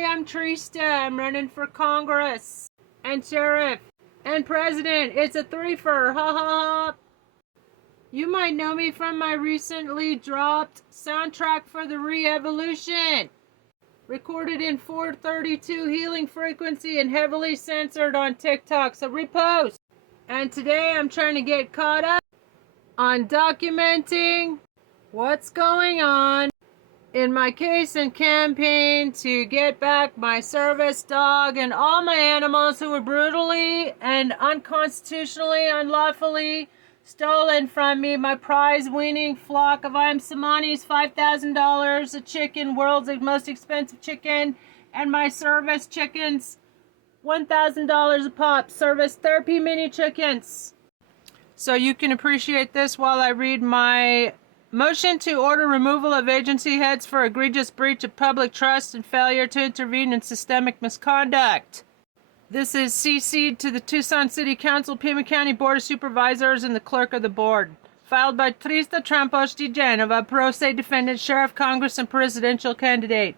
Hi, I'm Trista. I'm running for Congress and Sheriff and President. It's a threefer. Ha ha ha. You might know me from my recently dropped soundtrack for the Re-Evolution, recorded in 432 healing frequency and heavily censored on TikTok, so repost. And today I'm trying to get caught up on documenting what's going on in my case and campaign to get back my service dog and all my animals who were brutally and unconstitutionally, unlawfully stolen from me. My prize-winning flock of I am Samani's $5,000 a chicken, world's most expensive chicken, and my service chickens, $1,000 a pop, service therapy mini chickens. So you can appreciate this while I read my motion to order removal of agency heads for egregious breach of public trust and failure to intervene in systemic misconduct. This is CC'd to the Tucson City Council, Pima County Board of Supervisors, and the clerk of the board. Filed by Trista Trampos de Genova, pro se defendant, sheriff, Congress, and presidential candidate.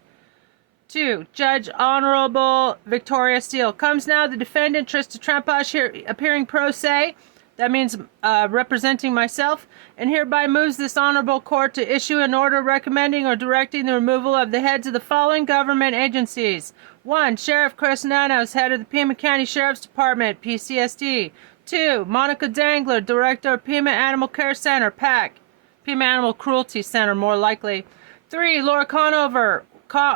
2. Judge Honorable Victoria Steele. Comes now the defendant, Trista Trampos, here appearing pro se. That means representing myself, and hereby moves this honorable court to issue an order recommending or directing the removal of the heads of the following government agencies. 1. Sheriff Chris Nanos, head of the Pima County Sheriff's Department, PCSD. 2. Monica Dangler, director of Pima Animal Care Center, PACC. Pima Animal Cruelty Center, more likely. 3. Laura Conover.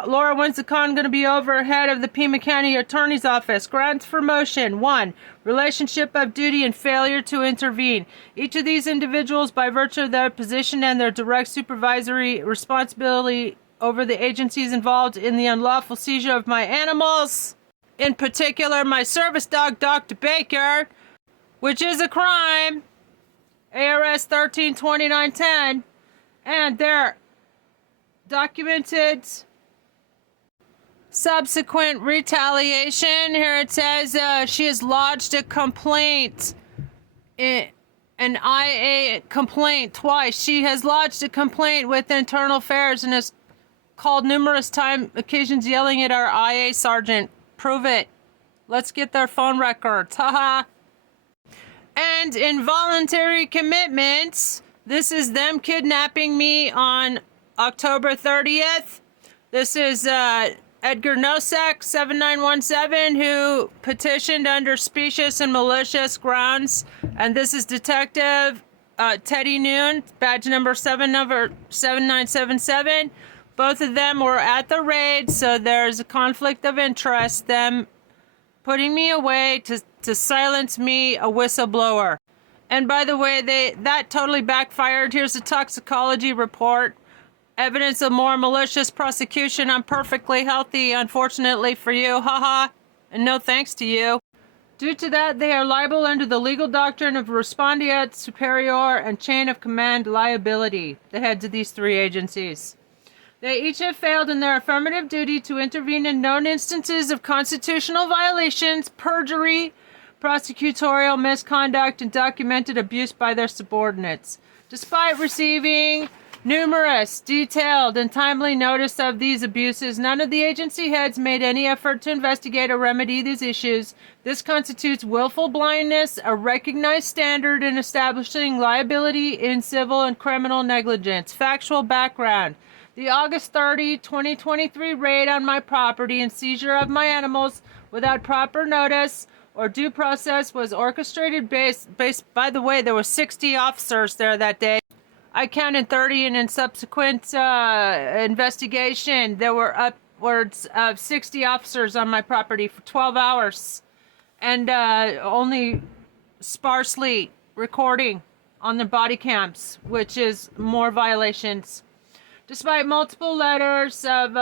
Laura, when's the con going to be over? Head of the Pima County Attorney's Office. Grounds for motion. 1. Relationship of duty and failure to intervene. Each of these individuals, by virtue of their position and their direct supervisory responsibility over the agencies involved in the unlawful seizure of my animals, in particular my service dog, Dr. Baker, which is a crime, ARS 132910, and their documented subsequent retaliation. Here it says she has lodged a complaint, an IA complaint twice. She has lodged a complaint with Internal Affairs and has called numerous occasions yelling at our IA sergeant. Prove it. Let's get their phone records. Haha. And involuntary commitments. This is them kidnapping me on October 30th. This is Edgar Nosek, 7917, who petitioned under specious and malicious grounds. And this is Detective Teddy Noon, badge number 7977. Both of them were at the raid, so there's a conflict of interest, them putting me away to silence me, a whistleblower. And by the way, that totally backfired. Here's the toxicology report. Evidence of more malicious prosecution. I'm perfectly healthy, unfortunately for you. Haha. And no thanks to you. Due to that, they are liable under the legal doctrine of respondeat superior and chain of command liability, the heads of these three agencies. They each have failed in their affirmative duty to intervene in known instances of constitutional violations, perjury, prosecutorial misconduct, and documented abuse by their subordinates. Despite receiving numerous, detailed, and timely notice of these abuses, none of the agency heads made any effort to investigate or remedy these issues. This constitutes willful blindness, a recognized standard in establishing liability in civil and criminal negligence. Factual background. The August 30, 2023 raid on my property and seizure of my animals without proper notice or due process was orchestrated based, by the way, there were 60 officers there that day. I counted 30, and in subsequent investigation, there were upwards of 60 officers on my property for 12 hours, and only sparsely recording on their body cams, which is more violations. Despite multiple letters of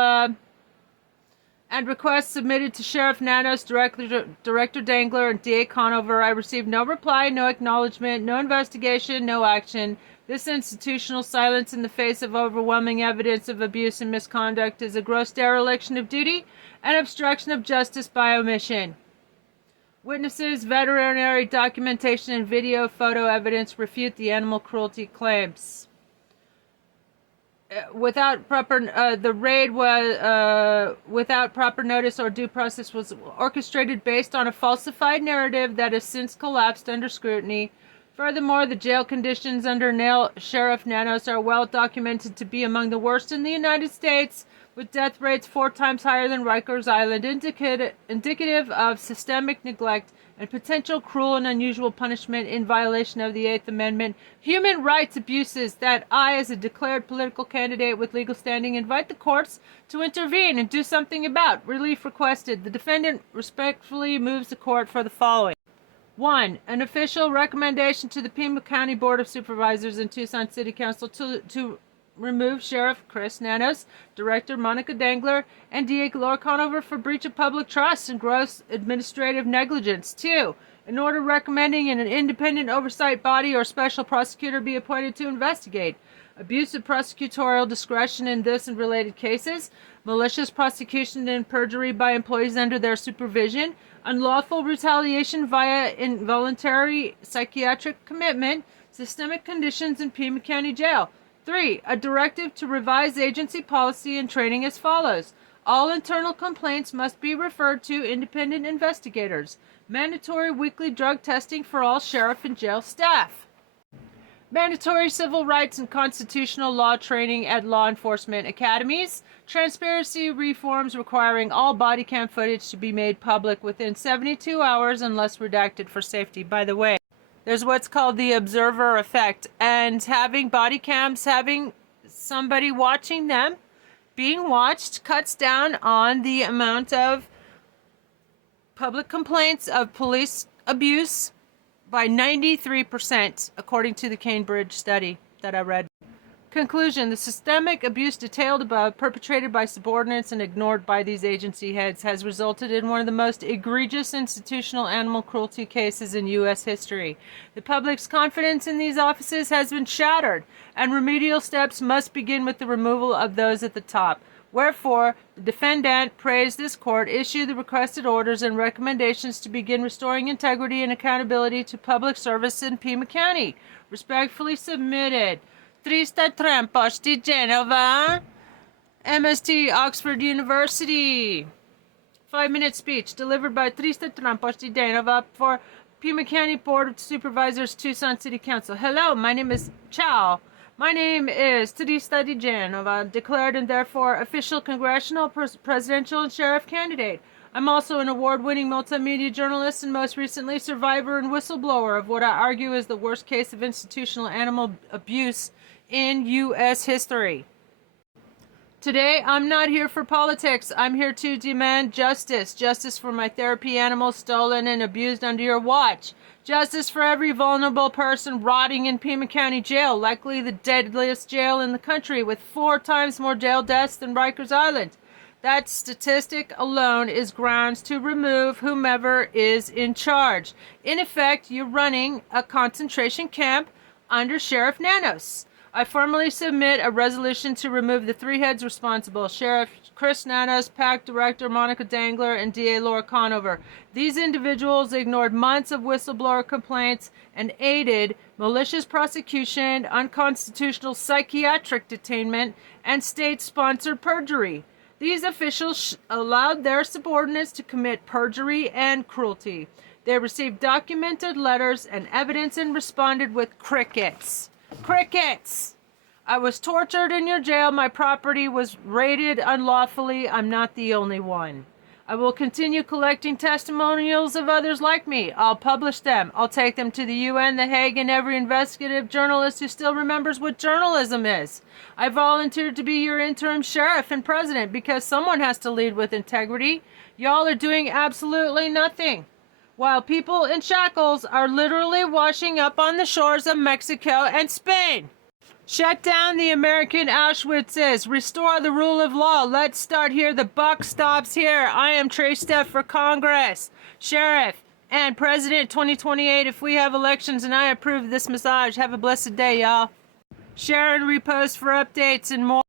and requests submitted to Sheriff Nanos, Director Dangler, and DA Conover, I received no reply, no acknowledgement, no investigation, no action. This institutional silence in the face of overwhelming evidence of abuse and misconduct is a gross dereliction of duty and obstruction of justice by omission. Witnesses, veterinary documentation, and video photo evidence refute the animal cruelty claims. the raid was without proper notice or due process, was orchestrated based on a falsified narrative that has since collapsed under scrutiny. Furthermore, the jail conditions under Sheriff Nanos are well documented to be among the worst in the United States, with death rates 4 times higher than Rikers Island, indicative of systemic neglect and potential cruel and unusual punishment in violation of the 8th Amendment. Human rights abuses that I, as a declared political candidate with legal standing, invite the courts to intervene and do something about. Relief requested. The defendant respectfully moves the court for the following. 1. An official recommendation to the Pima County Board of Supervisors and Tucson City Council to remove Sheriff Chris Nanos, Director Monica Dangler, and DA Laura Conover for breach of public trust and gross administrative negligence. 2. An order recommending an independent oversight body or special prosecutor be appointed to investigate abuse of prosecutorial discretion in this and related cases, malicious prosecution and perjury by employees under their supervision, unlawful retaliation via involuntary psychiatric commitment, systemic conditions in Pima County Jail. 3. A directive to revise agency policy and training as follows. All internal complaints must be referred to independent investigators. Mandatory weekly drug testing for all sheriff and jail staff. Mandatory civil rights and constitutional law training at law enforcement academies. Transparency reforms requiring all body cam footage to be made public within 72 hours unless redacted for safety. By the way, there's what's called the observer effect, and having body cams, having somebody watching them, being watched, cuts down on the amount of public complaints of police abuse by 93%, according to the Cambridge study that I read. Conclusion: the systemic abuse detailed above, perpetrated by subordinates and ignored by these agency heads, has resulted in one of the most egregious institutional animal cruelty cases in U.S. history. The public's confidence in these offices has been shattered, and remedial steps must begin with the removal of those at the top. Wherefore, the defendant prays this court issue the requested orders and recommendations to begin restoring integrity and accountability to public service in Pima County. Respectfully submitted. Trista Trampos di Genova, MST, Oxford University. 5-minute speech delivered by Trista Trampos di Genova for Pima County Board of Supervisors, Tucson City Council. Hello, my name is Chow. My name is Trista di Genova, declared and therefore official congressional, presidential, and sheriff candidate. I'm also an award-winning multimedia journalist and most recently survivor and whistleblower of what I argue is the worst case of institutional animal abuse in U.S. history. Today, I'm not here for politics. I'm here to demand justice. Justice for my therapy animals stolen and abused under your watch. Justice for every vulnerable person rotting in Pima County Jail, likely the deadliest jail in the country, with 4 times more jail deaths than Rikers Island. That statistic alone is grounds to remove whomever is in charge. In effect, you're running a concentration camp under Sheriff Nanos. I formally submit a resolution to remove the 3 heads responsible: Sheriff Chris Nanos, PACC Director Monica Dangler, and DA Laura Conover. These individuals ignored months of whistleblower complaints and aided malicious prosecution, unconstitutional psychiatric detainment, and state-sponsored perjury. These officials allowed their subordinates to commit perjury and cruelty. They received documented letters and evidence and responded with crickets. Crickets! I was tortured in your jail. My property was raided unlawfully. I'm not the only one. I will continue collecting testimonials of others like me. I'll publish them. I'll take them to the UN, The Hague, and every investigative journalist who still remembers what journalism is. I volunteered to be your interim sheriff and president because someone has to lead with integrity. Y'all are doing absolutely nothing, while people in shackles are literally washing up on the shores of Mexico and Spain. Shut down the American Auschwitzes. Restore the rule of law. Let's start here. The buck stops here. I am Trista for Congress, Sheriff, and President 2028 if we have elections, and I approve this massage. Have a blessed day, y'all. Share and repost for updates and more.